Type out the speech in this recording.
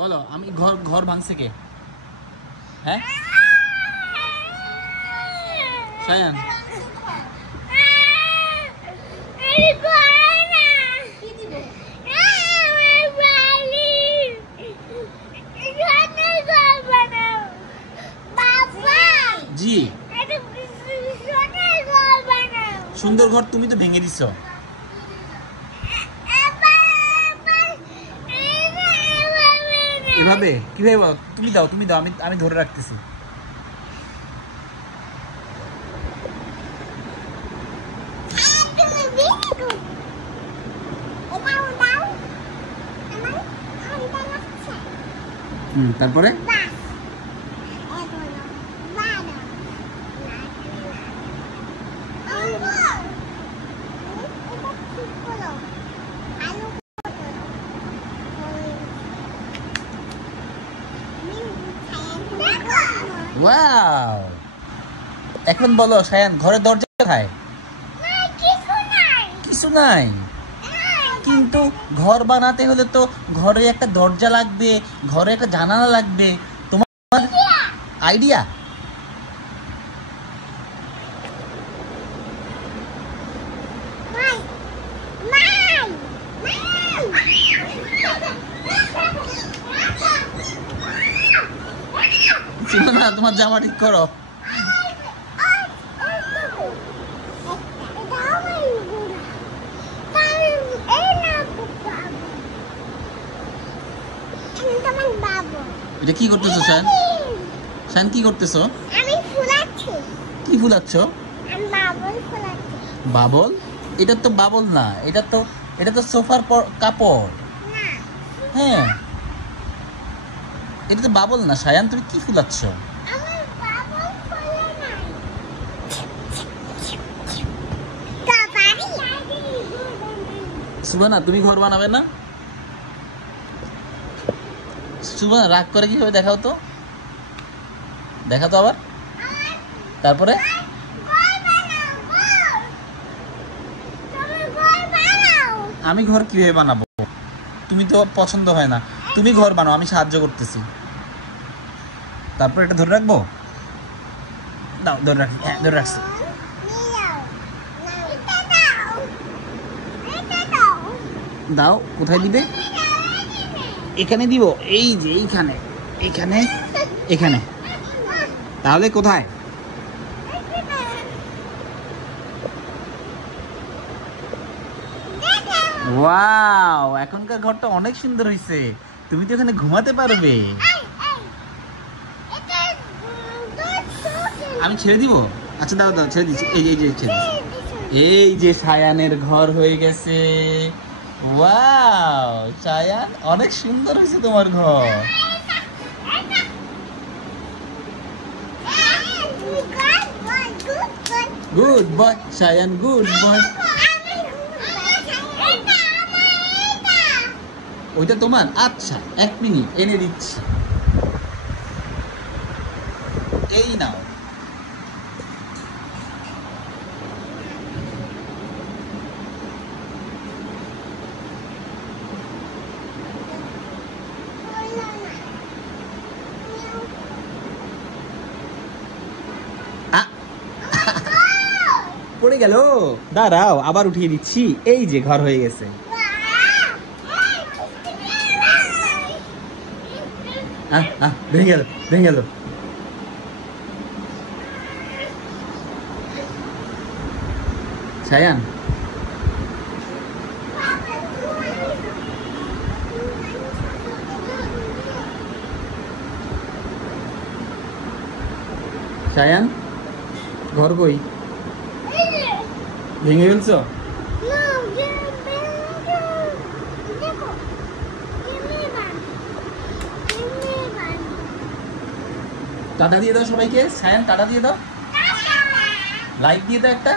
বলো আমি ঘর ঘর ভাঙছে কে? হ্যাঁ সায়ান জি সুন্দর ঘর তুমি তো ভেঙে দিছো। এভাবে কিভাবে বলো? তুমি দাও তুমি দাও, আমি আমি ধরে রাখতেছি। তারপরে ওয়াও, এখন বলো সায়ান ঘরের দরজা কোথায়? কিছু নাই, কিন্তু ঘর বানাতে হলে তো ঘরে একটা দরজা লাগবে, ঘরে একটা জানালা লাগবে। তোমার আইডিয়া? না তোমার জামা ঠিক করো। এটা কি করতেছো শান? শান কি করতেছো? আমি ফুলাচ্ছি। কি ফুলাচ্ছো? আমি বাবল ফুলাচ্ছি। বাবল? এটা তো বাবল না, এটা তো সোফার কাপড়। না হ্যাঁ এটা তো বাবল না শায়ান, তুমি কি ফুলাচ্ছো? আমি বাবল ফুলে নাই। কাবাড়ি সুবানা তুমি ঘর বানাবে না? সুবানা রাগ করে কিভাবে দেখাও তো, দেখা তো আবার। তারপরে আমি ঘর কিভাবে বানাবো? তুমি তো পছন্দ হয় না, তুমি ঘর বানাও, আমি সাহায্য করতেছি। তারপর এটা ধরে রাখবো, দাও ধরে রাখি, হ্যাঁ ধরে রাখছি। দাও কোথায় দিবে? এখানে দিব, এই যে এইখানে, এখানে এখানে। তাহলে কোথায়? ওয়াও, এখনকার ঘরটা অনেক সুন্দর হয়েছে, তুমি তো এখানে ঘুমাতে পারবে। আমি ছেড়ে দিব? আচ্ছা দাও দাও ছেড়ে দিচ্ছি, এই যে ছেড়ে দিচ্ছি। এই যে সায়ানের ঘর হয়ে গেছে। ওয়াও সায়ান, অনেক সুন্দর হয়েছে তোমার ঘর। Good boy Sayan, good boy. ওইটা তোমার? আচ্ছা 1 মিনিট এনে দিচ্ছি, এই নাও। পড়ে গেল, দাঁড়াও আবার উঠিয়ে দিচ্ছি। এই যে ঘর হয়ে গেছে। ভেঙে গেল, ভেঙে গেল। সায়ান সায়ান ঘর কই? ভেঙে ফেলছো? টাটা দিয়ে দাও সবাইকে। সায়ান টাটা দিয়ে দাও, লাইক দিয়ে দাও একটা।